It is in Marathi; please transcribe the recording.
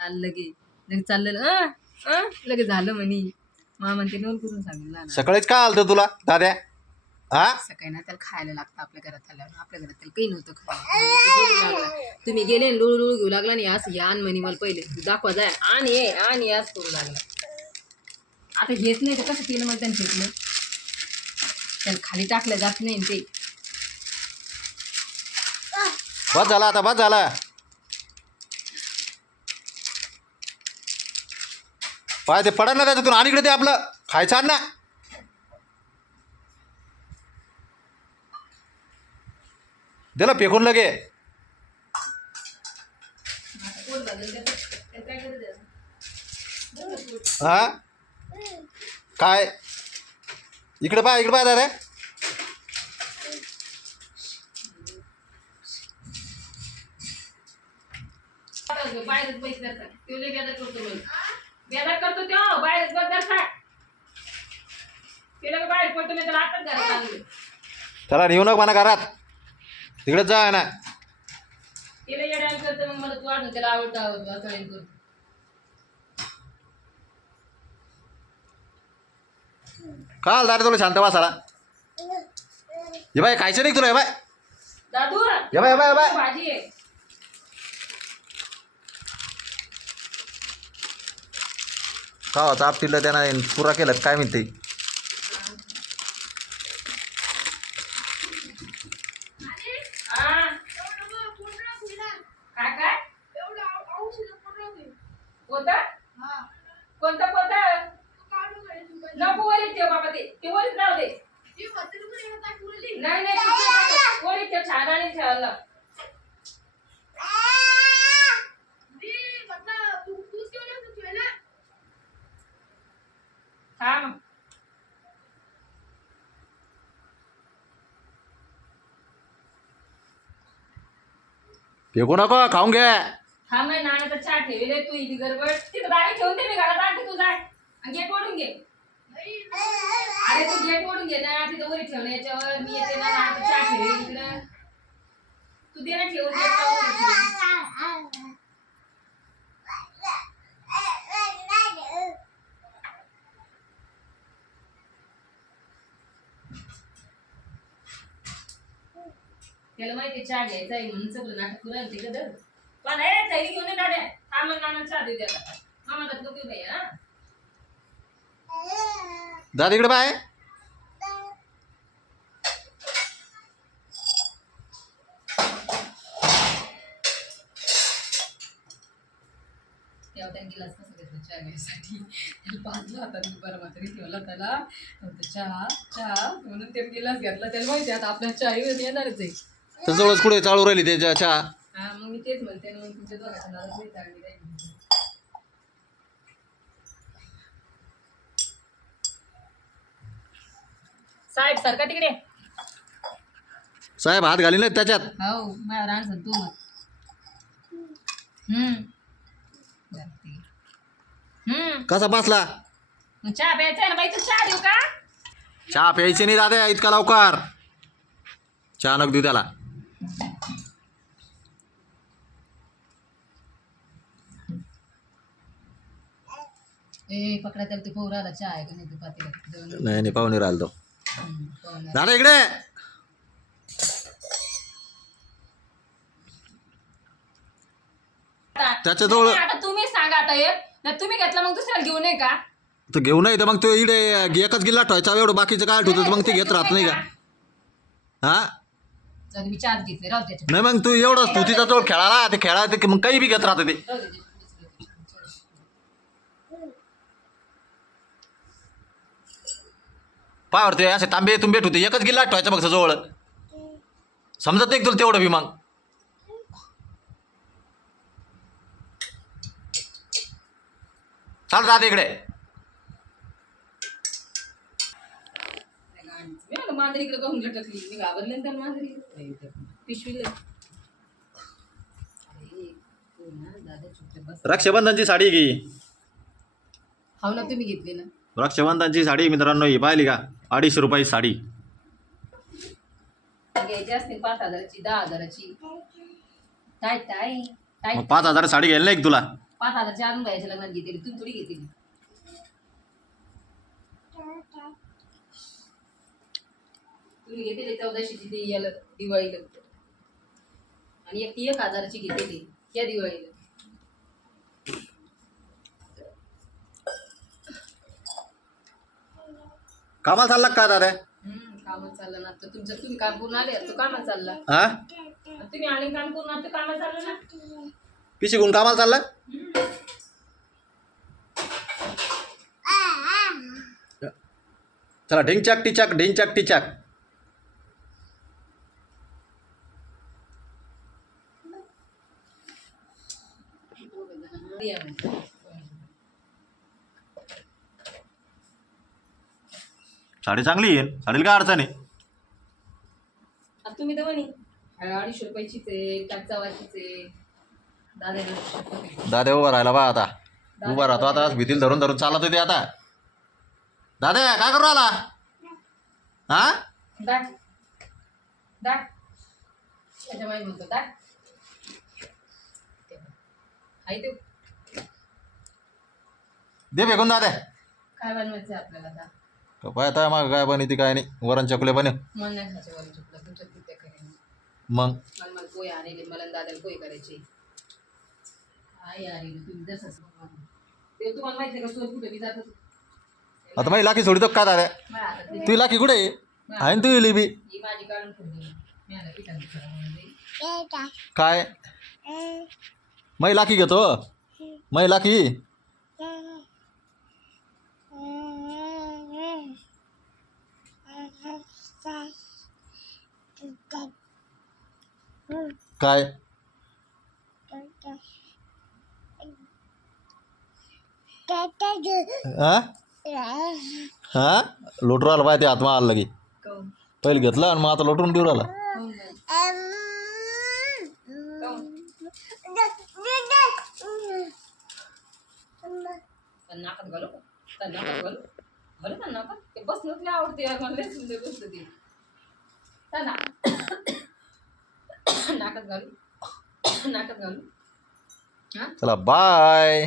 लगे. लगे चाललेलं अं, अं, लगे झालं म्हणे. मा म्हणते नोंद करून सांगितलं ना सकाळीच काय आलं तुला दाद्या? हा? सकाळी ना त्याला खायला लागतं आपल्या घरात आल्यावर. आपल्या घरात त्याला काही नव्हतं खायला. तो बोलू लागला. तुम्ही गेले आणि लुळू लुळू घेऊ लागला आणि असं या आण म्हणे मला पहिले. दाखवा जाय आणि ये आणि याच करू लागला. आता घेत नाही तर कसं केलं मग त्याने फेकलं? त्याला खाली टाकलं जात नाही आणि ते. बस झाला आता बस झाला. पाय ते पडा ना त्याच्यातून आणि इकडे ते आपलं खायचं आण ना. दिलं फेकून लगे. हा? काय? इकडे पाय इकडे पाय दादा. बाहेरच पैसे बेजार करतो मग बेजार करतो तो बाहेरच बदल खा तिला बाहेर पडतो नाही त्याला आताच घरात आणलं त्याला नेऊ नका म्हणा घरात. तिकडेच जा ना तिला करतो मग मला तू वाटलं त्याला आवडतं आवडतं असं करतो काल दारे तुला शांत बसाला हे बाय खायचं नाही का तुला हे बाय दादू हे बाय हे बाय हे बाय भाजी आहे. का होता आपटीला त्यानं पुरा केलं काय म्हणते? हा काय काय कोणता कोणता कोणता नको वरीत ठेव बाबा ते ते वरीत राहू दे नाही नाही थांब. फेकू नको खाऊन घे. थांब नाही नाण्याचा चहा ठेवले तू इथे गडबड. तिथं गाडी ठेवून दे मी घरात आणते तू जाय आणि गेट ओढून घे. अरे तू गेट ओढून घे ना तिथं वरी ठेवलं याच्यावर. मी येते ना नाण्याचा चहा ठेवेल इकडं. तू दे ना ठेवून गेटवर त्याला माहिती चहा घ्यायचा आहे म्हणून सगळं नाटक करू राहिलं तिकडं. पण हे थैली घेऊन ये दाद्या थांब नाना चहा दे त्याला. मामा तर नको बाई हा. जा तिकडे बाय. तेव्हा त्याने गिलास कसं घेतलं चहा घ्यायसाठी. त्याला पाजला होता मी बरं मात्र ठेवला त्याला. चहा चहा. म्हणून ते गिलास घेतला. त्याला माहिती आता आपल्या चहा येऊन येणारच आहे. त्याजवळच कुठे चालू राहिली त्याच्या चहा? हा मग मी तेच म्हणते ना मग तुमच्या दोघांच्या नादात नाही चालली काय म्हणते. साहेब सारखा तिकडे. साहेब हात घाली नाहीत त्याच्यात. हो माझ्या रान तू मग हम्म. जाते. हम्म. कसा बसला? मग चहा प्यायचा आहे ना बाई तू चहा देऊ का? चहा प्यायची नाही दादा इतका लवकर. चहा नको देऊ त्याला. ए पकडा त्याला ते पोर आला चहा आहे का नाही तू पाहुणे राहिलो. तो हम्म. दादा इकडे. त्याच्याजवळ- नाही, आता तुम्ही सांगा आता एक नाही तुम्ही घेतला मग दुसऱ्याला घेऊ नये का? तर घेऊ नाही तर मग तो इकडे एकच गिल्ला ठेवायचा एवढं बाकीचं काय ठेवतो मग ते घेत राहत नाही का? हा? जाऊ दे, मी चहाच घेतले राहू दे त्याच्यात. नाही मग तू एवढं तू तिचा जवळ खेळाला ते खेळा ते मग काही बी घेत राहतं ते. दे, पावर ते असे तांबे तुंबे ठेवते. एकच गिल्ला ठेवायचा बघ जवळ. समजत नाही तुला तेवढं मग? चाल दादा इकडे. मांजरी इकडे लटकली मी घाबरले ना त्या मांजरी. पिशवीला. रक्षाबंधनची साडी घे. हाव ना तुम्ही घेतली ना. रक्षाबंधनची साडी मित्रांनो ही पाहिली का? अडीचशे रुपयाची साडी. घ्यायची असते पाच हजाराची दहा हजाराची. काय काय काय मग पाच हजार साडी घ्यायला नाही का तुला? पाच हजारच्या आणून बायाच्या लग्नात घेतली तुम्ही थोडी घेतली. तुम्ही घेतली चौदाशेची ती याला दिवाळीला. आणि एक ती एक हजाराची घेतली या दिवाळीला. कामाला चालला का दादा हम्म, कामात चाललं ना. तर तुमचं तुम्ही काम करून आले तो कामात चालला. हा? आणि तुम्ही आले काम करून आता कामात चाललं ना. पिशी कामाला चालला. चला ढिंचाक टिचाक ढिंचाक टिचाक. या. साडी चांगली येईल साडीला काय अडचण आहे? आता तुम्ही तर म्हणे अडीचशे रुपयाचीच आहे दादा दादा उभा राहिला बा आता. उभा राहतो आता भीतीला धरून धरून चालत होते आता. दादा काय करू आला हा? दाट. दाट. त्याच्यामागे म्हणतो दाट. आहे ते. दे फेकून दादा. काय बनवायचं आपल्याला आता? पाय आता मग काय बनी ती काय नाही. वरण चकले बने. मन नाही खायचं वर चुकलं. तुमच्या तिथे करेन मग? मला मला पोहे आणले मला आणि दादाला पोहे करायचे. आई आणले तुम्ही जसं ते तुम्हाला माहिती आहे का सोड कुठे मी जात होते. आता माझी लाकी सोडितो काय दादा? माझ्या हातात तुझी लाकी कुठे आहे? आहे ना तुझी लिबी ही माझी काढून ठेवली मी आला पिठाने खराब काय? मै लाकी घेतो मै लाकी काय? हा? हा? लोटू राहिला पाहिजे आत्मा आला लगी. काऊन पहिले घेतलं आणि मग आता लोटून देऊ राहिला. काऊन नाही? काऊन पण नाकात घालू का? तर नाकात घालू? घालू का नाकात? ते बस नसले आवडते यार मला लय सुंदर बसतं ते. तर ना नाकात घालू नाकात घालू हा चला बाय